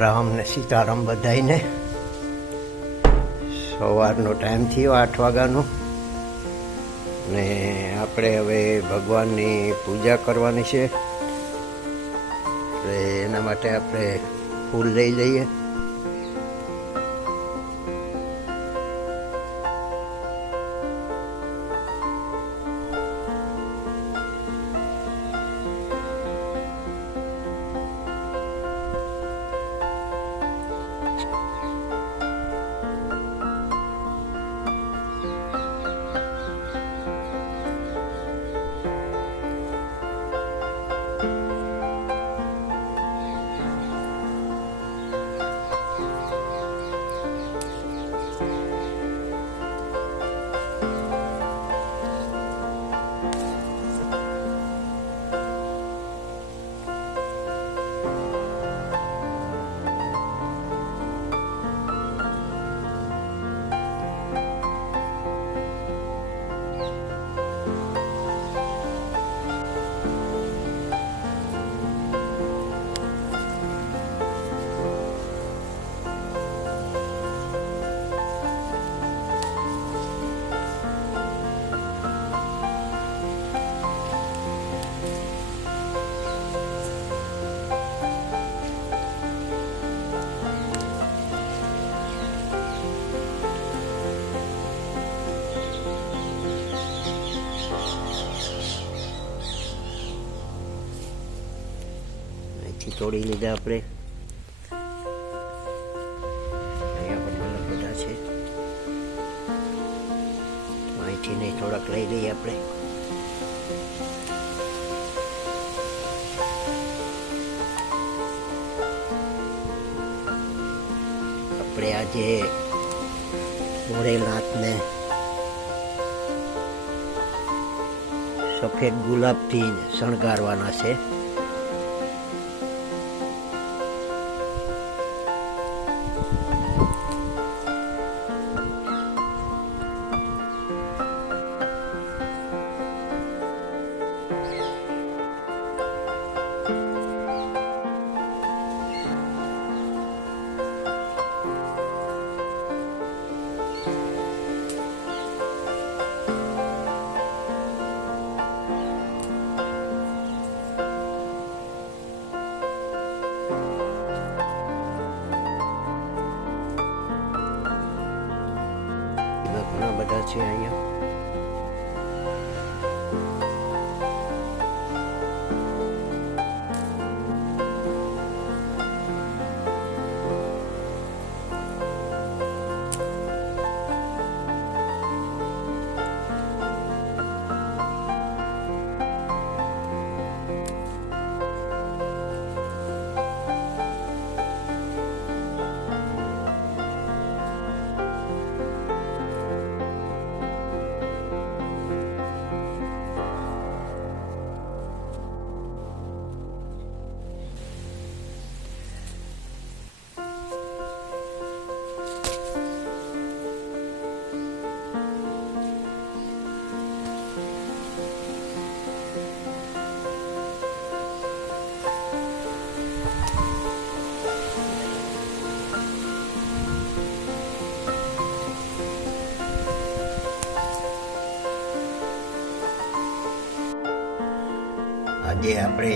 રામ ને સીતારામ બધાઈને. સવારનો ટાઈમ થયો 8 વાગ્યાનો ને આપણે હવે ભગવાનની પૂજા કરવાની છે. એટલે એના માટે આપણે ફૂલ લઈ લઈએ. તોડી લીધા આપણે. અહીંયા પણ મતલબ બધા છે. અહીંથી નહીં થોડાક લઈ લઈએ આપણે. આપણે આજે ભોળેનાથને સફેદ ગુલાબથી શણગારવાના છે. ઘણા બધા છે અહીંયા. આજે આપણે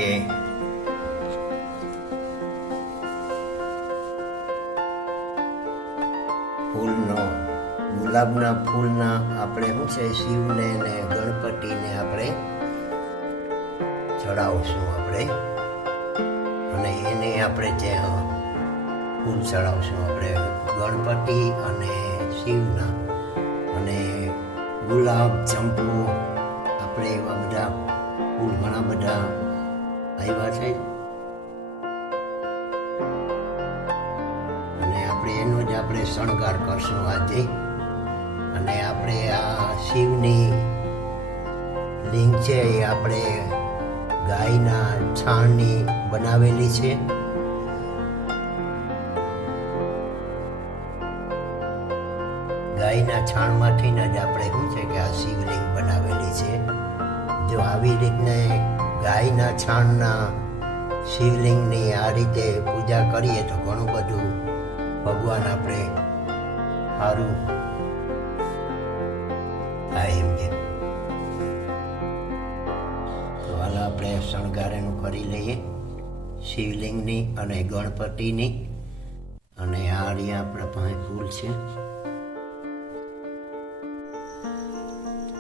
ગુલાબના ફૂલના આપણે શું છે શિવને ને ગણપતિને આપણે ચડાવશું આપણે. અને એને આપણે જે ફૂલ ચડાવશું આપણે ગણપતિ અને શિવના. અને ગુલાબ, ચંપો આપણે એવા બધા ફૂલ ઘણા બધા આવ્યા છે. અને આપણે એનો જ આપણે શણગાર કરશું આજે. અને આપણે આ શિવની લિંગ છે એ આપણે ગાયના છાણની બનાવેલી છે. ગાયના છાણમાંથી જ આપણે શું છે કે આ શિવલિંગ બનાવેલી છે. જો આવી રીતના ગાયના છાણના શિવલિંગની આ રીતે પૂજા કરીએ તો ઘણું બધું ભગવાન આપણે સારું થાય એમ છે. તો હાલ આપણે શણગારેનું કરી લઈએ શિવલિંગની અને ગણપતિની. અને આ રહ્યા આપણા પાસે ફૂલ છે.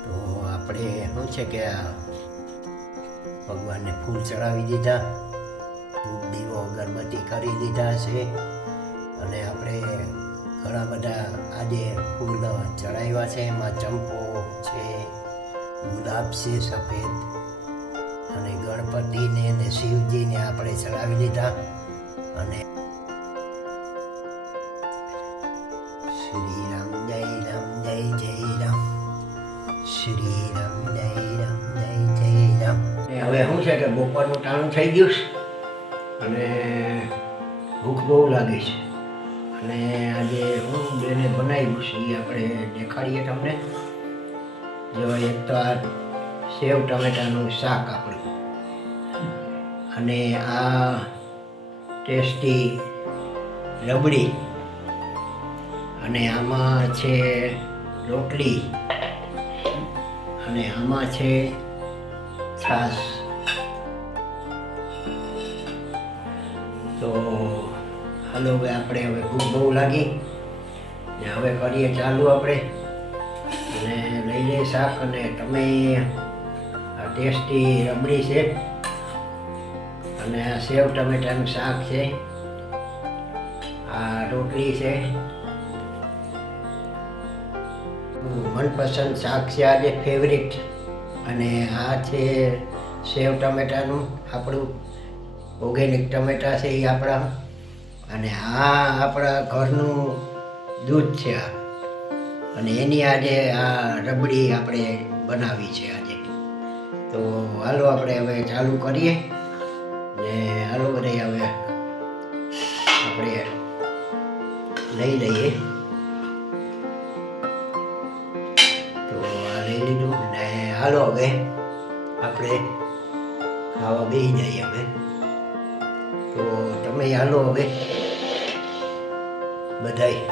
તો આપણે શું છે કે આ ભગવાનને ફૂલ ચડાવી દીધા, ધૂપ દીવો અગરબત્તી કરી દીધા છે. અને આપણે ઘણા બધા આજે ફૂલ ચડાવ્યા છે. એમાં ચંપો છે, ગુલાબ છે સફેદ, અને ગણપતિને અને શિવજીને આપણે ચડાવી દીધા. અને શ્રી રામ જય રામ જય જય રામ, શ્રી રામ જય રામ જય જય રામ. હવે શું છે કે બપોરનું ટાણું થઈ ગયું છે અને ભૂખ બહુ લાગે છે. અને આજે હું બેને બનાવ્યું છે એ આપણે દેખાડીએ તમને. જો એક તો આ સેવ ટમેટાનું શાક આપણું, અને આ ટેસ્ટી રબડી, અને આમાં છે રોટલી, અને આમાં છે છાશ. તો હાલો હવે આપણે હવે ભૂખ બહુ લાગી ને હવે કરીએ ચાલુ આપણે. અને લઈ લઈએ શાક, અને તમે આ ટેસ્ટી રબડી છે, અને આ સેવ ટમેટાનું શાક છે, આ રોટલી છે. મનપસંદ શાક છે આજે ફેવરિટ. અને આ છે સેવ ટમેટાનું આપણું ઓર્ગેનિક ટમેટા છે એ આપણા. અને આ આપણા ઘરનું દૂધ છે આ, અને એની આજે આ રબડી આપણે બનાવી છે આજે. તો હાલો આપણે હવે ચાલુ કરીએ ને હાલો બધે હવે આપણે લઈ લઈએ. તો આ લઈ લીધું ને હાલો હવે આપણે ખાવા બેસી જઈએ હવે. તો તમે હાલો હવે બધાય.